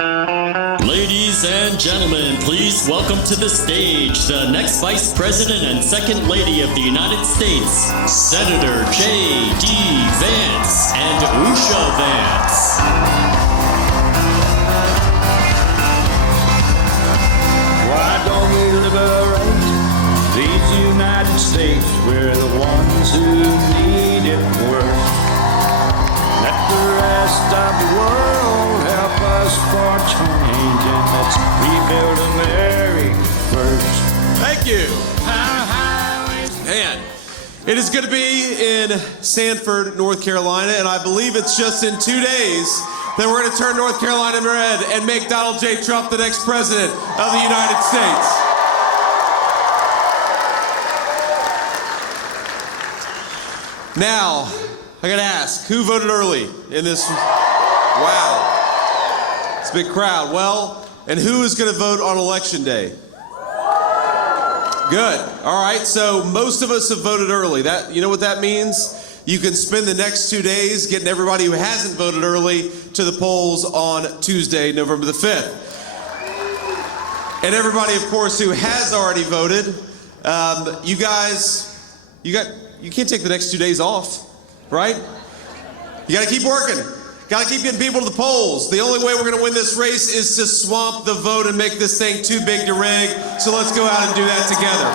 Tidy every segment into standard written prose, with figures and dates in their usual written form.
Ladies and gentlemen, please welcome to the stage the next Vice President and Second Lady of the United States, Senator J.D. Vance and Usha Vance. Why don't we liberate these United States? We're the ones who need it worst. Let the rest of the world help us for change, and let's rebuild America first. Thank you. Man, it is good to be in Sanford, North Carolina, and I believe it's just in 2 days that we're going to turn North Carolina red and make Donald J. Trump the next president of the United States. Now, I gotta ask, who voted early in this? Wow. It's a big crowd. Well, and who is gonna vote on Election Day? Good. All right, so most of us have voted early. That, you know what that means? You can spend the next 2 days getting everybody who hasn't voted early to the polls on Tuesday, November the 5th. And everybody, of course, who has already voted, you guys, you can't take the next 2 days off, right? You gotta keep working. Gotta keep getting people to the polls. The only way we're gonna win this race is to swamp the vote and make this thing too big to rig. So let's go out and do that together.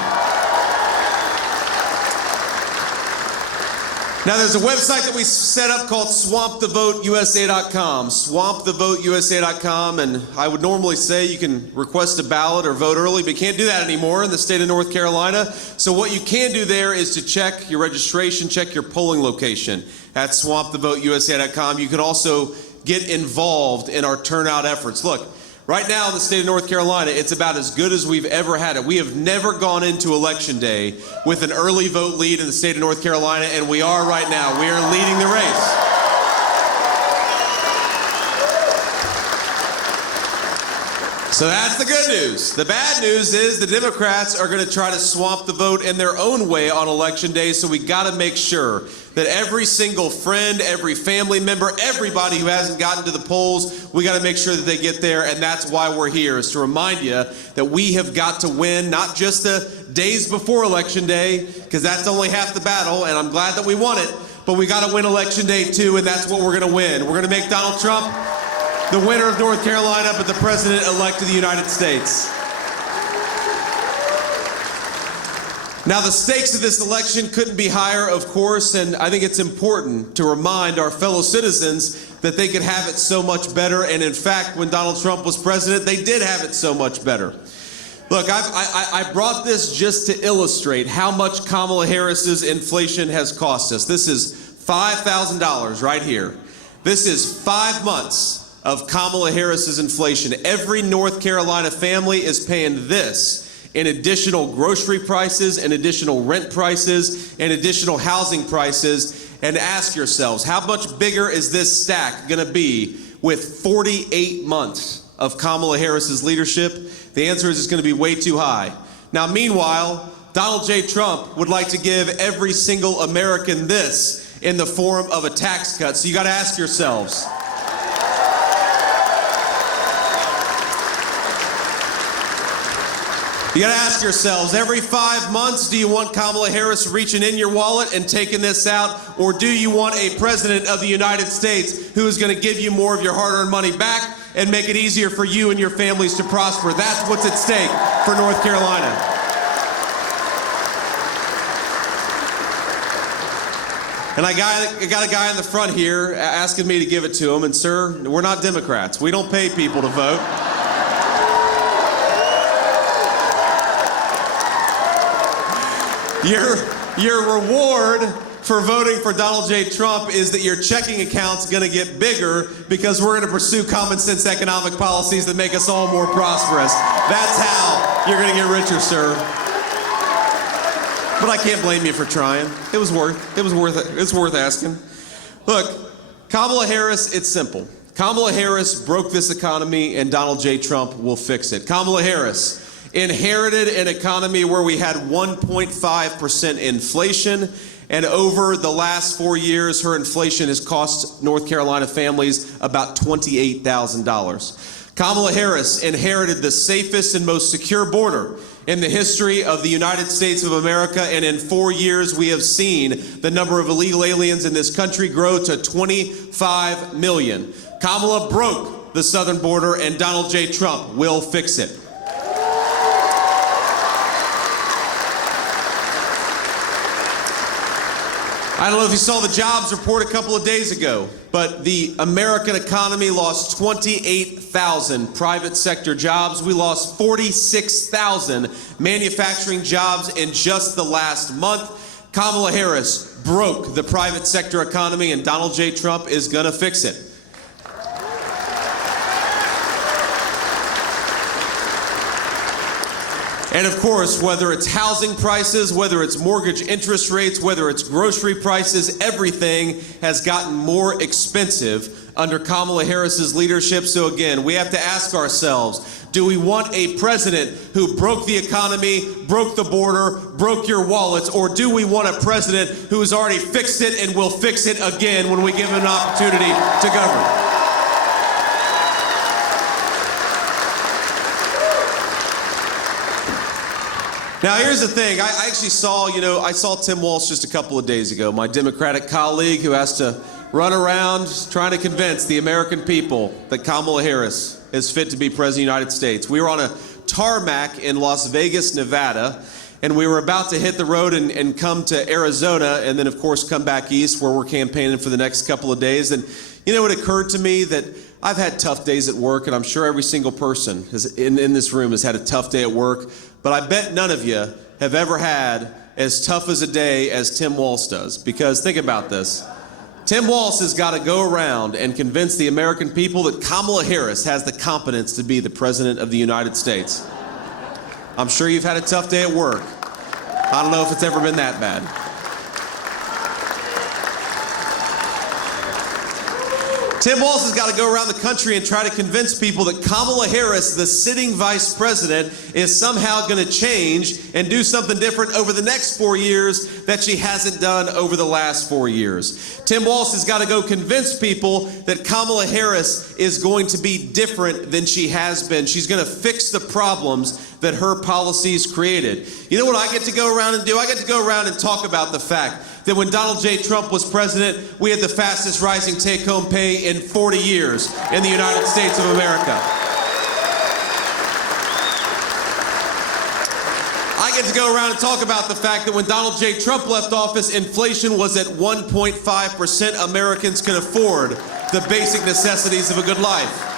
Now there's a website that we set up called swampthevoteusa.com, swampthevoteusa.com, and I would normally say you can request a ballot or vote early, but you can't do that anymore in the state of North Carolina. So what you can do there is to check your registration, check your polling location at swampthevoteusa.com. You can also get involved in our turnout efforts. Look, right now in the state of North Carolina, it's about as good as we've ever had it. We have never gone into Election Day with an early vote lead in the state of North Carolina, and we are right now. We are leading the race. So that's the good news. The bad news is the Democrats are going to try to swamp the vote in their own way on Election Day, so we got to make sure that every single friend, every family member, everybody who hasn't gotten to the polls, we got to make sure that they get there, and that's why we're here, is to remind you that we have got to win, not just the days before Election Day, because that's only half the battle, and I'm glad that we won it, but we got to win Election Day too, and that's what we're going to win. We're going to make Donald Trump the winner of North Carolina, but the president-elect of the United States. Now, the stakes of this election couldn't be higher, of course, and I think it's important to remind our fellow citizens that they could have it so much better, and in fact, when Donald Trump was president, they did have it so much better. Look, I brought this just to illustrate how much Kamala Harris's inflation has cost us. This is $5,000 right here. This is 5 months of Kamala Harris's inflation. Every North Carolina family is paying this in additional grocery prices, and additional rent prices, and additional housing prices. And ask yourselves, how much bigger is this stack gonna be with 48 months of Kamala Harris's leadership? The answer is it's gonna be way too high. Now, meanwhile, Donald J. Trump would like to give every single American this in the form of a tax cut. So you gotta ask yourselves, you gotta ask yourselves, every 5 months, do you want Kamala Harris reaching in your wallet and taking this out? Or do you want a president of the United States who is gonna give you more of your hard-earned money back and make it easier for you and your families to prosper? That's what's at stake for North Carolina. And I got a guy in the front here asking me to give it to him, and sir, we're not Democrats. We don't pay people to vote. Your reward for voting for Donald J. Trump is that your checking account's gonna get bigger because we're gonna pursue common sense economic policies that make us all more prosperous. That's how you're gonna get richer, sir. But I can't blame you for trying. It's worth asking. Look, Kamala Harris, it's simple. Kamala Harris broke this economy, and Donald J. Trump will fix it. Kamala Harris inherited an economy where we had 1.5% inflation And over the last 4 years, her inflation has cost North Carolina families about $28,000. Kamala Harris inherited the safest and most secure border in the history of the United States of America, and in 4 years we have seen the number of illegal aliens in this country grow to 25 million. Kamala broke the southern border, and Donald J. Trump will fix it. I don't know if you saw the jobs report a couple of days ago, but the American economy lost 28,000 private sector jobs. We lost 46,000 manufacturing jobs in just the last month. Kamala Harris broke the private sector economy, and Donald J. Trump is going to fix it. And of course, whether it's housing prices, whether it's mortgage interest rates, whether it's grocery prices, everything has gotten more expensive under Kamala Harris's leadership. So again, we have to ask ourselves, do we want a president who broke the economy, broke the border, broke your wallets, or do we want a president who has already fixed it and will fix it again when we give him an opportunity to govern? Now, here's the thing. I actually saw, I saw Tim Walz just a couple of days ago, my Democratic colleague who has to run around trying to convince the American people that Kamala Harris is fit to be President of the United States. We were on a tarmac in Las Vegas, Nevada, and we were about to hit the road and come to Arizona, and then, of course, come back east where we're campaigning for the next couple of days. And, it occurred to me that I've had tough days at work, and I'm sure every single person in this room has had a tough day at work. But I bet none of you have ever had as tough as a day as Tim Walz does. Because think about this. Tim Walz has got to go around and convince the American people that Kamala Harris has the competence to be the President of the United States. I'm sure you've had a tough day at work. I don't know if it's ever been that bad. Tim Walz has got to go around the country and try to convince people that Kamala Harris, the sitting vice president, is somehow going to change and do something different over the next 4 years that she hasn't done over the last 4 years. Tim Walz has got to go convince people that Kamala Harris is going to be different than she has been. She's going to fix the problems that her policies created. You know what I get to go around and do? I get to go around and talk about the fact that when Donald J. Trump was president, we had the fastest rising take-home pay in 40 years in the United States of America. I get to go around and talk about the fact that when Donald J. Trump left office, inflation was at 1.5%. Americans can afford the basic necessities of a good life.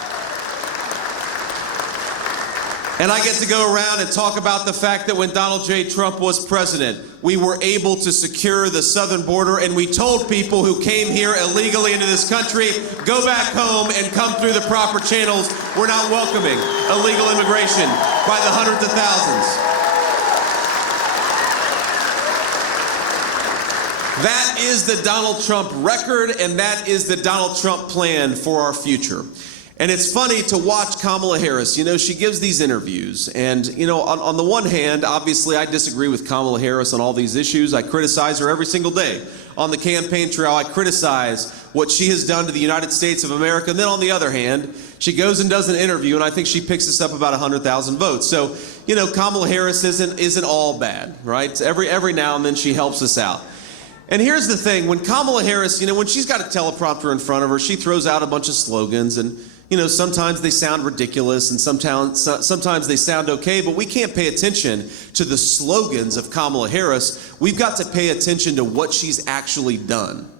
And I get to go around and talk about the fact that when Donald J. Trump was president, we were able to secure the southern border, and we told people who came here illegally into this country, go back home and come through the proper channels. We're not welcoming illegal immigration by the hundreds of thousands. That is the Donald Trump record, and that is the Donald Trump plan for our future. And it's funny to watch Kamala Harris. She gives these interviews. And, on the one hand, obviously, I disagree with Kamala Harris on all these issues. I criticize her every single day. On the campaign trail, I criticize what she has done to the United States of America. And then on the other hand, she goes and does an interview, and I think she picks us up about 100,000 votes. So, Kamala Harris isn't all bad, right? Every now and then she helps us out. And here's the thing. When Kamala Harris, when she's got a teleprompter in front of her, she throws out a bunch of slogans, and sometimes they sound ridiculous and sometimes they sound okay, but we can't pay attention to the slogans of Kamala Harris. We've got to pay attention to what she's actually done.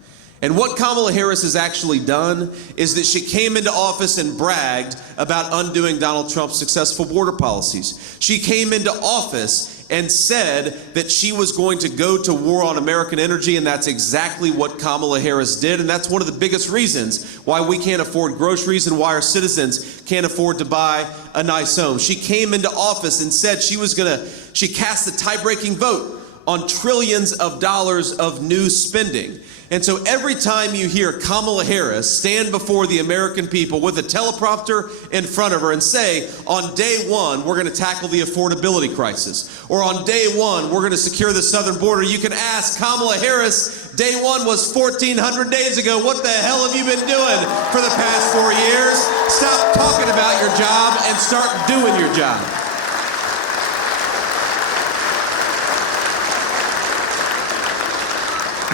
And what Kamala Harris has actually done is that she came into office and bragged about undoing Donald Trump's successful border policies. She came into office and said that she was going to go to war on American energy, and that's exactly what Kamala Harris did, and that's one of the biggest reasons why we can't afford groceries and why our citizens can't afford to buy a nice home. She came into office and said she cast a tie-breaking vote on trillions of dollars of new spending. And so every time you hear Kamala Harris stand before the American people with a teleprompter in front of her and say, on day one, we're going to tackle the affordability crisis, or on day one, we're going to secure the southern border, you can ask Kamala Harris, day one was 1,400 days ago. What the hell have you been doing for the past 4 years? Stop talking about your job and start doing your job.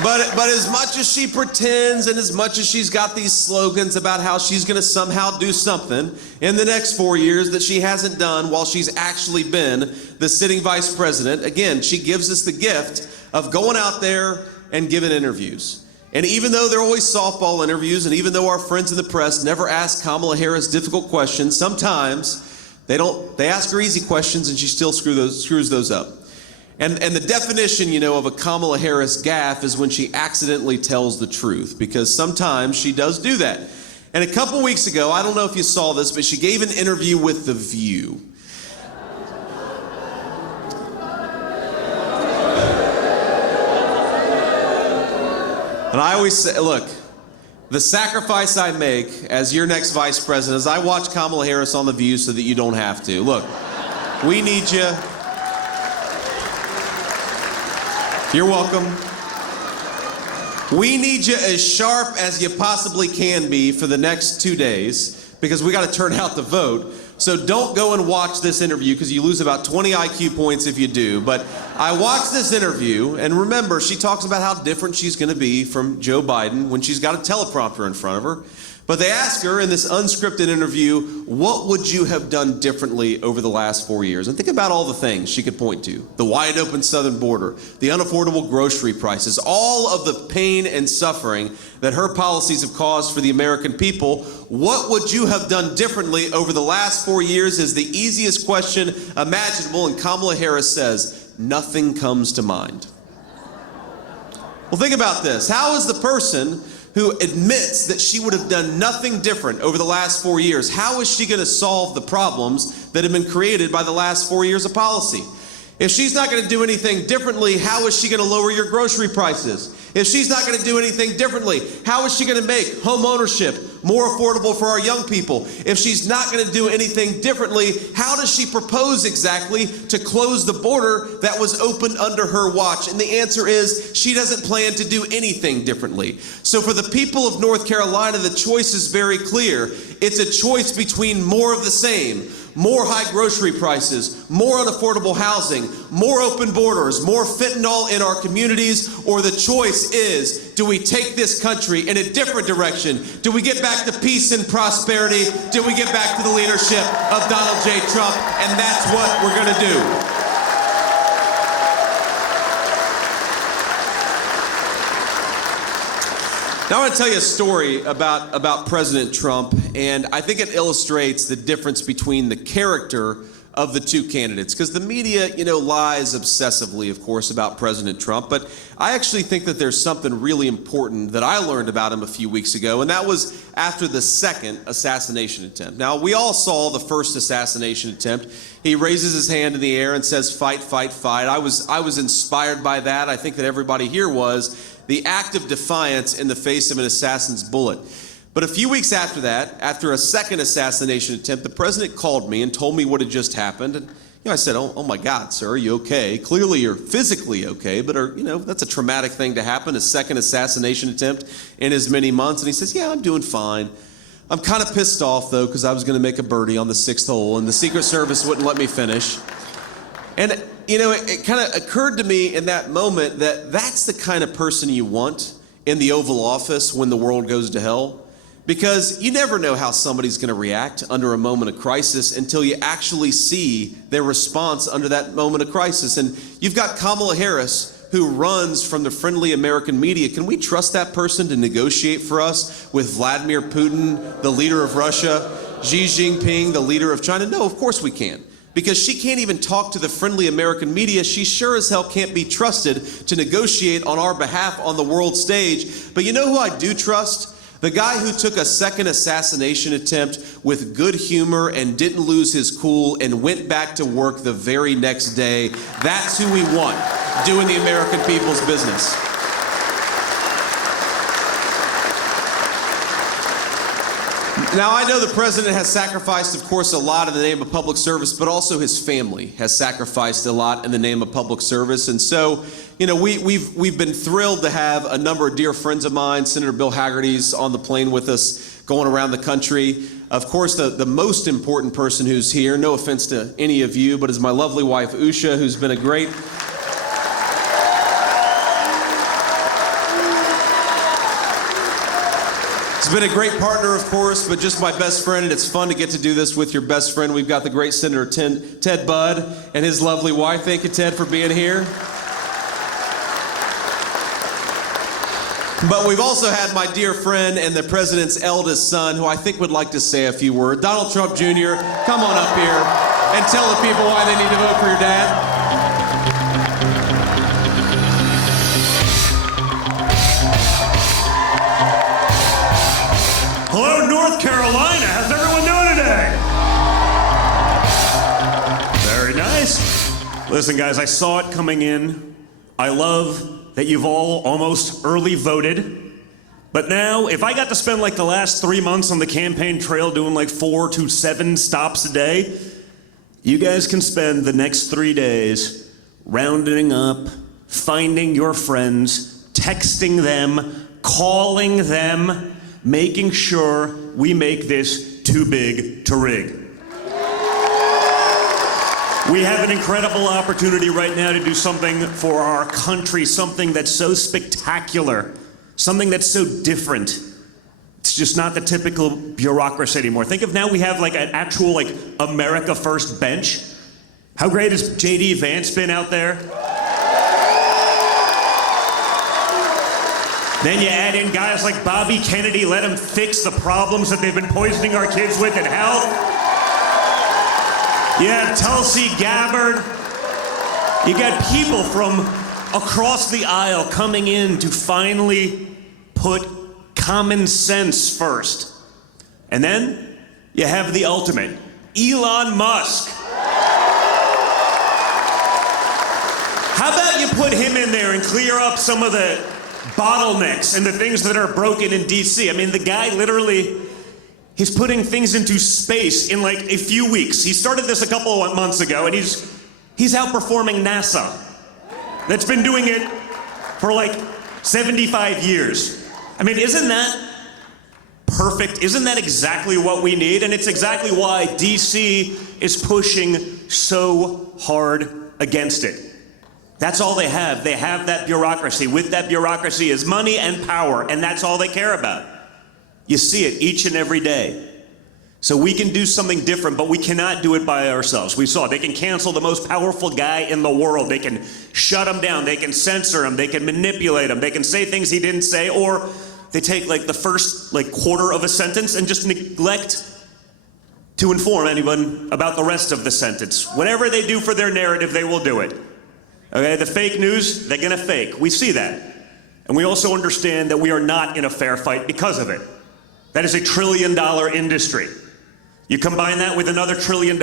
But as much as she pretends and as much as she's got these slogans about how she's going to somehow do something in the next 4 years that she hasn't done while she's actually been the sitting vice president, again, she gives us the gift of going out there and giving interviews. And even though they're always softball interviews, and even though our friends in the press never ask Kamala Harris difficult questions, sometimes they ask her easy questions and she still screws those up. And the definition, of a Kamala Harris gaffe is when she accidentally tells the truth, because sometimes she does do that. And a couple weeks ago, I don't know if you saw this, but she gave an interview with The View. And I always say, look, the sacrifice I make as your next vice president is I watch Kamala Harris on The View so that you don't have to. Look, we need you. You're welcome. We need you as sharp as you possibly can be for the next 2 days, because we got to turn out the vote. So don't go and watch this interview, because you lose about 20 IQ points if you do. But I watched this interview, and remember, she talks about how different she's going to be from Joe Biden when she's got a teleprompter in front of her. But they ask her in this unscripted interview, what would you have done differently over the last 4 years? And think about all the things she could point to. The wide open southern border, the unaffordable grocery prices, all of the pain and suffering that her policies have caused for the American people. What would you have done differently over the last 4 years is the easiest question imaginable. And Kamala Harris says, nothing comes to mind. Well, think about this. How is the person who admits that she would have done nothing different over the last 4 years, how is she going to solve the problems that have been created by the last 4 years of policy? If she's not going to do anything differently, how is she going to lower your grocery prices? If she's not going to do anything differently, how is she going to make home ownership more affordable for our young people? If she's not going to do anything differently, how does she propose exactly to close the border that was opened under her watch? And the answer is she doesn't plan to do anything differently. So for the people of North Carolina, the choice is very clear. It's a choice between more of the same. More high grocery prices, more unaffordable housing, more open borders, more fentanyl in our communities, or the choice is, do we take this country in a different direction? Do we get back to peace and prosperity? Do we get back to the leadership of Donald J. Trump? And that's what we're going to do. Now I want to tell you a story about President Trump, and I think it illustrates the difference between the character of the two candidates, because the media, lies obsessively, of course, about President Trump, but I actually think that there's something really important that I learned about him a few weeks ago, and that was after the second assassination attempt. Now, we all saw the first assassination attempt. He raises his hand in the air and says, fight, fight, fight. I was inspired by that. I think that everybody here was. The act of defiance in the face of an assassin's bullet. But a few weeks after that, after a second assassination attempt, the president called me and told me what had just happened. And I said, oh my God, sir, are you okay? Clearly you're physically okay, but that's a traumatic thing to happen, a second assassination attempt in as many months. And he says, yeah, I'm doing fine. I'm kind of pissed off, though, because I was going to make a birdie on the 6th hole, and the Secret Service wouldn't let me finish. And it kind of occurred to me in that moment that that's the kind of person you want in the Oval Office when the world goes to hell. Because you never know how somebody's going to react under a moment of crisis until you actually see their response under that moment of crisis. And you've got Kamala Harris, who runs from the friendly American media. Can we trust that person to negotiate for us with Vladimir Putin, the leader of Russia, Xi Jinping, the leader of China? No, of course we can't. Because she can't even talk to the friendly American media. She sure as hell can't be trusted to negotiate on our behalf on the world stage. But you know who I do trust? The guy who took a second assassination attempt with good humor and didn't lose his cool and went back to work the very next day. That's who we want doing the American people's business. Now, I know the president has sacrificed, of course, a lot in the name of public service, but also his family has sacrificed a lot in the name of public service. And so, you know, we've been thrilled to have a number of dear friends of mine. Senator Bill Haggerty's on the plane with us, going around the country. Of course, the most important person who's here, no offense to any of you, but is my lovely wife, Usha, who's been a great... He's been a great partner, of course, but just my best friend, and it's fun to get to do this with your best friend. We've got the great Senator Ted Budd and his lovely wife. Thank you, Ted, for being here. But we've also had my dear friend and the president's eldest son, who I think would like to say a few words. Donald Trump Jr., come on up here and tell the people why they need to vote for your dad. Hello, North Carolina. How's everyone doing today? Very nice. Listen, guys, I saw it coming in. I love that you've all almost early voted. But now, if I got to spend like the last 3 months on the campaign trail doing like 4 to 7 stops a day, you guys can spend the next 3 days rounding up, finding your friends, texting them, calling them, making sure we make this too big to rig. We have an incredible opportunity right now to do something for our country, something that's so spectacular, something that's so different. It's just not the typical bureaucracy anymore. Think of now we have like an actual like America First bench. How great has J.D. Vance been out there? Then you add in guys like Bobby Kennedy, let them fix the problems that they've been poisoning our kids with in health. You have Tulsi Gabbard. You got people from across the aisle coming in to finally put common sense first. And then you have the ultimate, Elon Musk. How about you put him in there and clear up some of the bottlenecks and the things that are broken in DC. I mean, the guy literally, he's putting things into space in like a few weeks. He started this a couple of months ago, and he's outperforming NASA. That's been doing it for like 75 years. I mean, isn't that perfect? Isn't that exactly what we need? And it's exactly why DC is pushing so hard against it. That's all they have. They have that bureaucracy. With that bureaucracy is money and power, and that's all they care about. You see it each and every day. So we can do something different, but we cannot do it by ourselves. We saw it. They can cancel the most powerful guy in the world. They can shut him down. They can censor him. They can manipulate him. They can say things he didn't say, or they take like the first like quarter of a sentence and just neglect to inform anyone about the rest of the sentence. Whatever they do for their narrative, they will do it. Okay, the fake news, they're gonna fake. We see that. And we also understand that we are not in a fair fight because of it. That is $1 trillion industry. You combine that with another $1 trillion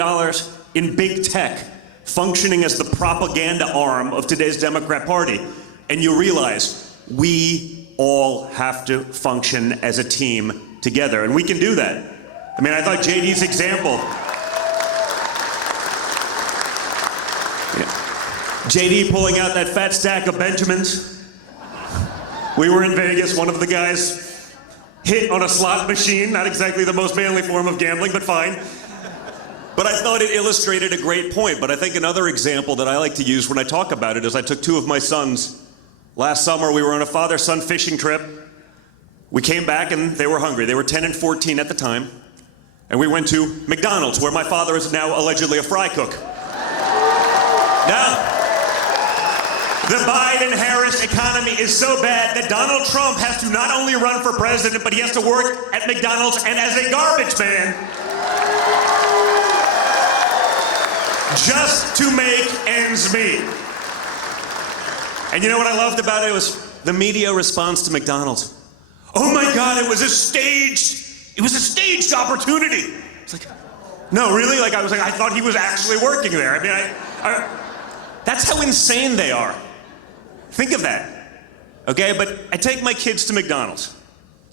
in big tech, functioning as the propaganda arm of today's Democrat Party, and you realize we all have to function as a team together, and we can do that. I mean, I thought JD's example, JD pulling out that fat stack of Benjamins. We were in Vegas, one of the guys hit on a slot machine, not exactly the most manly form of gambling, but fine. But I thought it illustrated a great point. But I think another example that I like to use when I talk about it is I took 2 of my sons. Last summer, we were on a father-son fishing trip. We came back and they were hungry. They were 10 and 14 at the time. And we went to McDonald's, where my father is now allegedly a fry cook. Now, the Biden-Harris economy is so bad that Donald Trump has to not only run for president, but he has to work at McDonald's and as a garbage man just to make ends meet. And you know what I loved about it? It was the media response to McDonald's. Oh my God, it was a staged opportunity. It's like, no, really? Like I thought he was actually working there. I mean, that's how insane they are. Think of that, okay? But I take my kids to McDonald's,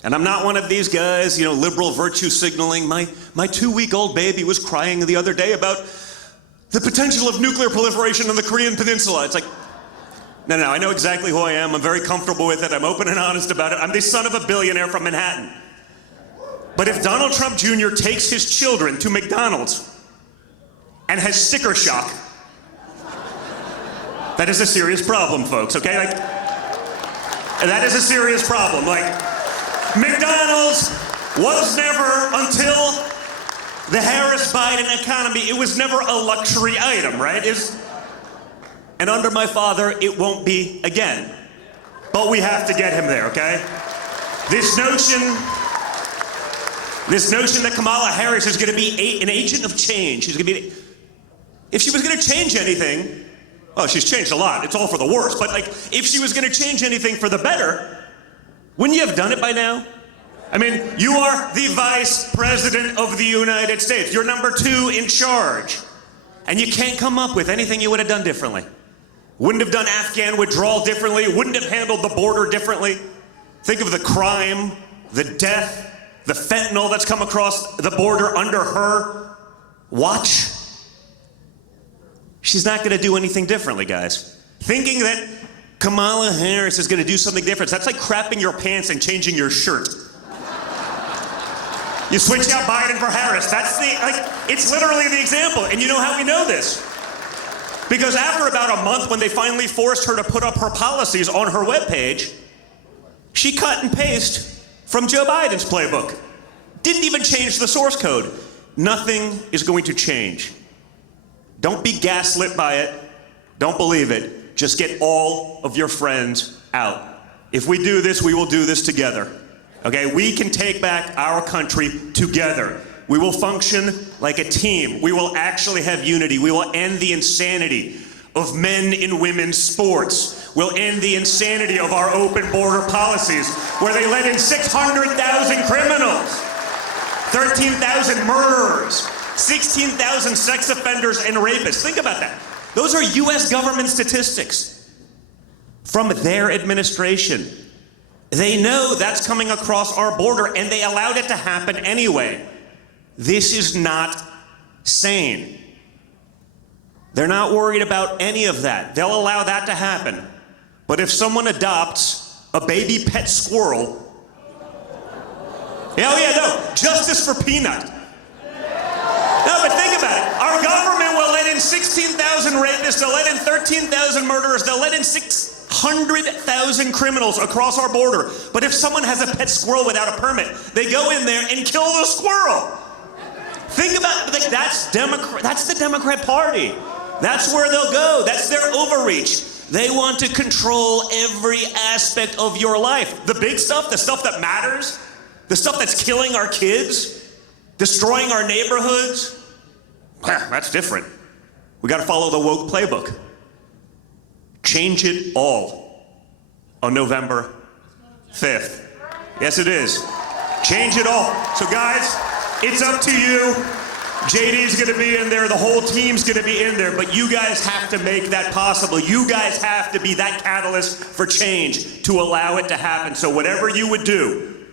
And I'm not one of these guys, liberal virtue signaling. My 2-week-old baby was crying the other day about the potential of nuclear proliferation on the Korean Peninsula. It's like, no, I know exactly who I am. I'm very comfortable with it. I'm open and honest about it. I'm the son of a billionaire from Manhattan. But if Donald Trump Jr. takes his children to McDonald's and has sticker shock, that is a serious problem, folks, okay? That is a serious problem. McDonald's was never, until the Harris-Biden economy, it was never a luxury item, right? And under my father, it won't be again. But we have to get him there, okay? This notion that Kamala Harris is going to be an agent of change. She's going to be, if she was going to change anything, well, she's changed a lot. It's all for the worse. But if she was going to change anything for the better, wouldn't you have done it by now? I mean, you are the Vice President of the United States. You're number 2 in charge. And you can't come up with anything you would have done differently. Wouldn't have done Afghan withdrawal differently. Wouldn't have handled the border differently. Think of the crime, the death, the fentanyl that's come across the border under her watch. She's not going to do anything differently, guys. Thinking that Kamala Harris is going to do something different, that's like crapping your pants and changing your shirt. You switch out Biden for Harris. It's literally the example. And you know how we know this? Because after about a month, when they finally forced her to put up her policies on her webpage, she cut and pasted from Joe Biden's playbook. Didn't even change the source code. Nothing is going to change. Don't be gaslit by it. Don't believe it. Just get all of your friends out. If we do this, we will do this together. Okay? We can take back our country together. We will function like a team. We will actually have unity. We will end the insanity of men in women's sports. We'll end the insanity of our open border policies, where they let in 600,000 criminals, 13,000 murderers, 16,000 sex offenders and rapists. Think about that. Those are U.S. government statistics from their administration. They know that's coming across our border, and they allowed it to happen anyway. This is not sane. They're not worried about any of that. They'll allow that to happen. But if someone adopts a baby pet squirrel, justice for Peanut. No, but think about it. Our government will let in 16,000 rapists, they'll let in 13,000 murderers, they'll let in 600,000 criminals across our border. But if someone has a pet squirrel without a permit, they go in there and kill the squirrel. Think about it, that's the Democrat Party. That's where they'll go. That's their overreach. They want to control every aspect of your life. The big stuff, the stuff that matters, the stuff that's killing our kids, destroying our neighborhoods. That's different. We got to follow the woke playbook. Change it all on November 5th. Yes, it is. Change it all. So guys, it's up to you. JD's going to be in there. The whole team's going to be in there. But you guys have to make that possible. You guys have to be that catalyst for change to allow it to happen. So whatever you would do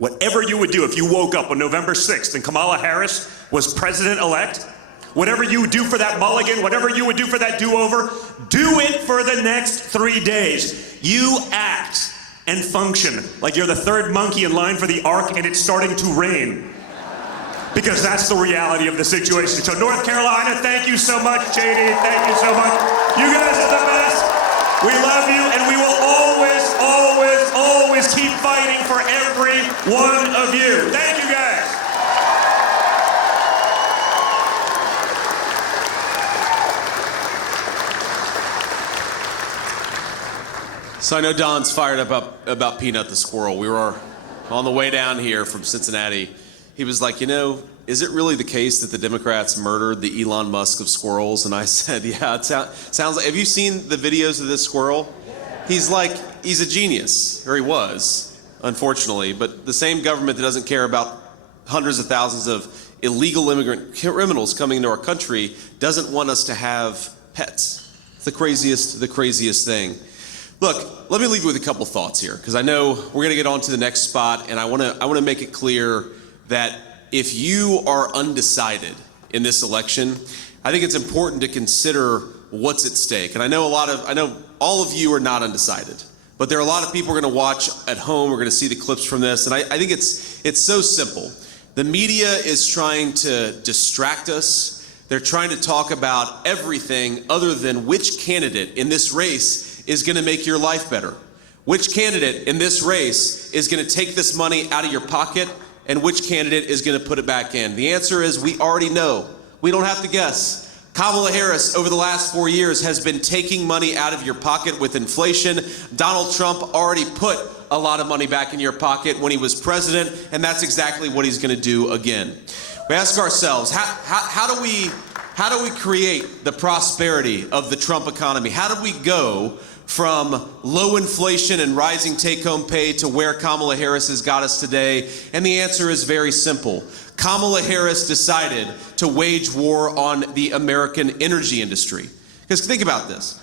if you woke up on November 6th and Kamala Harris was president-elect, whatever you would do for that mulligan, whatever you would do for that do-over, do it for the next 3 days. You act and function like you're the third monkey in line for the ark and it's starting to rain. Because that's the reality of the situation. So North Carolina, thank you so much. JD, thank you so much. You guys are the best. We love you, and we will always, always, always keep fighting for every one of you. Thank you, guys. So I know Don's fired up about Peanut the squirrel. We were on the way down here from Cincinnati. He was like, is it really the case that the Democrats murdered the Elon Musk of squirrels? And I said, yeah, it sounds like, have you seen the videos of this squirrel? He's a genius, or he was, unfortunately. But the same government that doesn't care about hundreds of thousands of illegal immigrant criminals coming into our country doesn't want us to have pets. It's the craziest thing. Look, let me leave you with a couple thoughts here, because I know we're going to get on to the next spot, and I want to make it clear that if you are undecided in this election, I think it's important to consider what's at stake. And I know all of you are not undecided, but there are a lot of people who are going to watch at home. We're going to see the clips from this, and I think it's so simple. The media is trying to distract us. They're trying to talk about everything other than which candidate in this race is going to make your life better. Which candidate in this race is going to take this money out of your pocket, and which candidate is going to put it back in? The answer is we already know. We don't have to guess. Kamala Harris, over the last 4 years, has been taking money out of your pocket with inflation. Donald Trump already put a lot of money back in your pocket when he was president, and that's exactly what he's going to do again. We ask ourselves, how do we create the prosperity of the Trump economy? How do we go from low inflation and rising take-home pay to where Kamala Harris has got us today? And the answer is very simple. Kamala Harris decided to wage war on the American energy industry. Because think about this.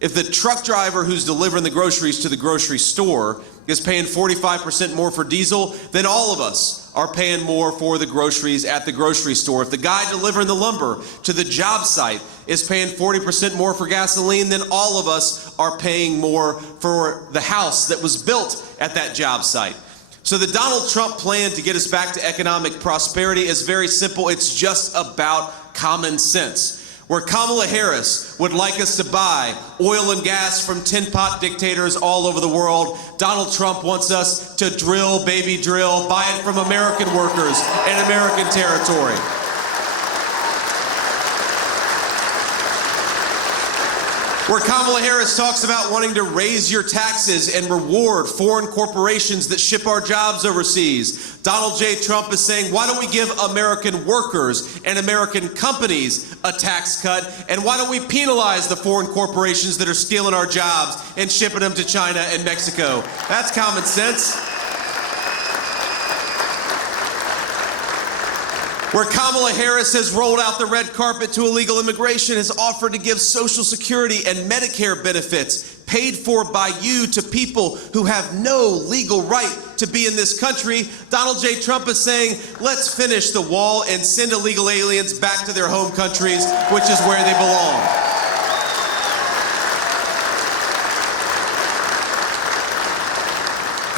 If the truck driver who's delivering the groceries to the grocery store is paying 45% more for diesel, then all of us are paying more for the groceries at the grocery store. If the guy delivering the lumber to the job site is paying 40% more for gasoline, then all of us are paying more for the house that was built at that job site. So the Donald Trump plan to get us back to economic prosperity is very simple. It's just about common sense. Where Kamala Harris would like us to buy oil and gas from tin pot dictators all over the world, Donald Trump wants us to drill, baby drill, buy it from American workers in American territory. Where Kamala Harris talks about wanting to raise your taxes and reward foreign corporations that ship our jobs overseas, Donald J. Trump is saying, why don't we give American workers and American companies a tax cut, and why don't we penalize the foreign corporations that are stealing our jobs and shipping them to China and Mexico? That's common sense. Where Kamala Harris has rolled out the red carpet to illegal immigration, has offered to give Social Security and Medicare benefits paid for by you to people who have no legal right to be in this country, Donald J. Trump is saying, let's finish the wall and send illegal aliens back to their home countries, which is where they belong.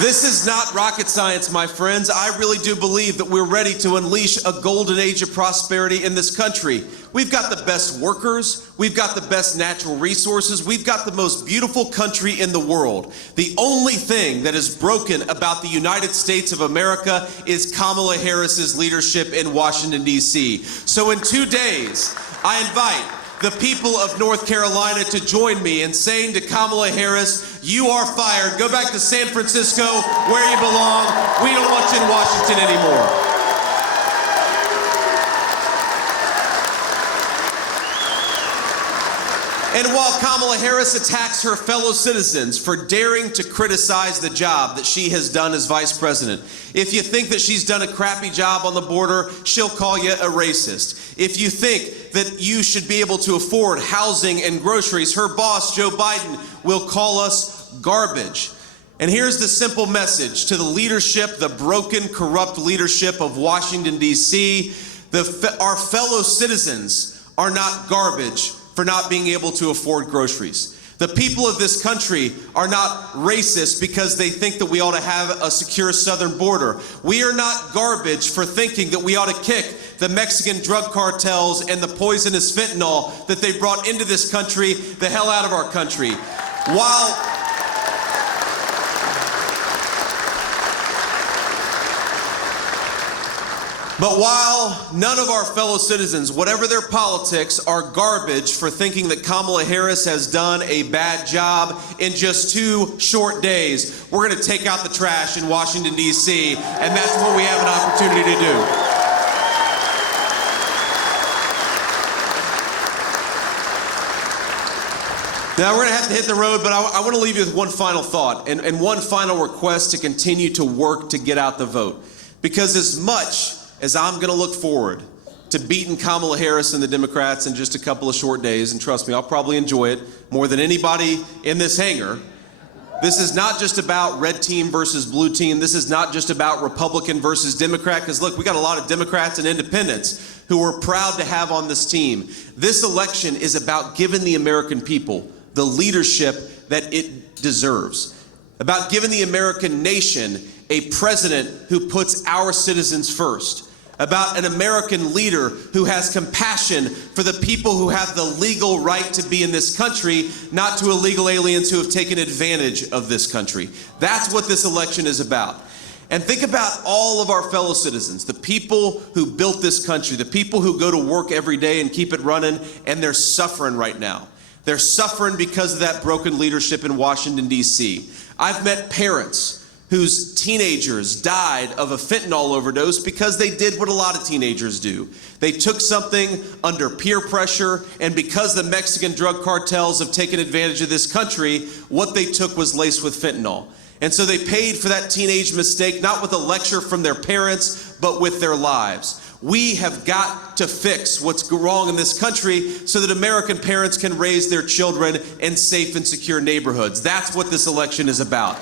This is not rocket science, my friends. I really do believe that we're ready to unleash a golden age of prosperity in this country. We've got the best workers. We've got the best natural resources. We've got the most beautiful country in the world. The only thing that is broken about the United States of America is Kamala Harris's leadership in Washington, D.C. So in 2 days, I invite the people of North Carolina to join me in saying to Kamala Harris, you are fired. Go back to San Francisco where you belong. We don't want you in Washington anymore. And while Kamala Harris attacks her fellow citizens for daring to criticize the job that she has done as vice president, if you think that she's done a crappy job on the border, she'll call you a racist. If you think that you should be able to afford housing and groceries, her boss, Joe Biden, will call us garbage. And here's the simple message to the leadership, the broken, corrupt leadership of Washington, D.C. Our fellow citizens are not garbage for not being able to afford groceries. The people of this country are not racist because they think that we ought to have a secure southern border. We are not garbage for thinking that we ought to kick the Mexican drug cartels and the poisonous fentanyl that they brought into this country the hell out of our country. But while none of our fellow citizens, whatever their politics, are garbage for thinking that Kamala Harris has done a bad job, in just 2 short days, we're going to take out the trash in Washington, D.C., and that's what we have an opportunity to do. Now, we're going to have to hit the road, but I want to leave you with one final thought and one final request to continue to work to get out the vote. Because as much as I'm going to look forward to beating Kamala Harris and the Democrats in just a couple of short days, and trust me, I'll probably enjoy it more than anybody in this hangar, This is not just about red team versus blue team. This is not just about Republican versus Democrat, because look, we got a lot of Democrats and independents who we're proud to have on this team. This election is about giving the American people the leadership that it deserves, about giving the American nation a president who puts our citizens first, about an American leader who has compassion for the people who have the legal right to be in this country, not to illegal aliens who have taken advantage of this country. That's what this election is about. And think about all of our fellow citizens, the people who built this country, the people who go to work every day and keep it running, and they're suffering right now. They're suffering because of that broken leadership in Washington, D.C. I've met parents whose teenagers died of a fentanyl overdose because they did what a lot of teenagers do. They took something under peer pressure, and because the Mexican drug cartels have taken advantage of this country, what they took was laced with fentanyl. And so they paid for that teenage mistake, not with a lecture from their parents, but with their lives. We have got to fix what's wrong in this country so that American parents can raise their children in safe and secure neighborhoods. That's what this election is about.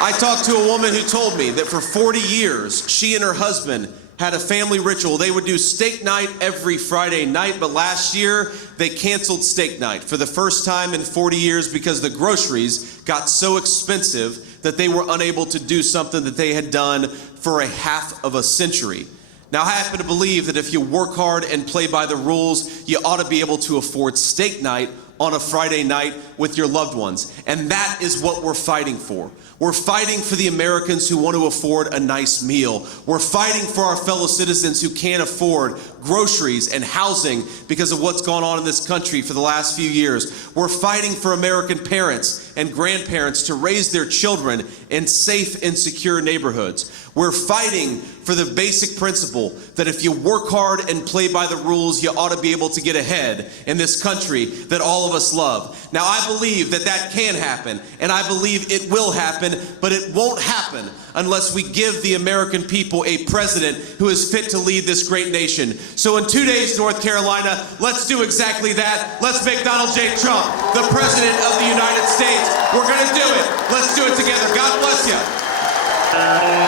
I talked to a woman who told me that for 40 years, she and her husband had a family ritual. They would do steak night every Friday night, but last year they canceled steak night for the first time in 40 years because the groceries got so expensive that they were unable to do something that they had done for a half of a century. Now, I happen to believe that if you work hard and play by the rules, you ought to be able to afford steak night on a Friday night with your loved ones. And that is what we're fighting for. We're fighting for the Americans who want to afford a nice meal. We're fighting for our fellow citizens who can't afford groceries and housing because of what's gone on in this country for the last few years. We're fighting for American parents and grandparents to raise their children in safe and secure neighborhoods. We're fighting for the basic principle that if you work hard and play by the rules, you ought to be able to get ahead in this country that all of us love. Now, I believe that that can happen, and I believe it will happen, but it won't happen unless we give the American people a president who is fit to lead this great nation. So in 2 days, North Carolina, let's do exactly that. Let's make Donald J. Trump the president of the United States. We're gonna do it. Let's do it together. God bless you.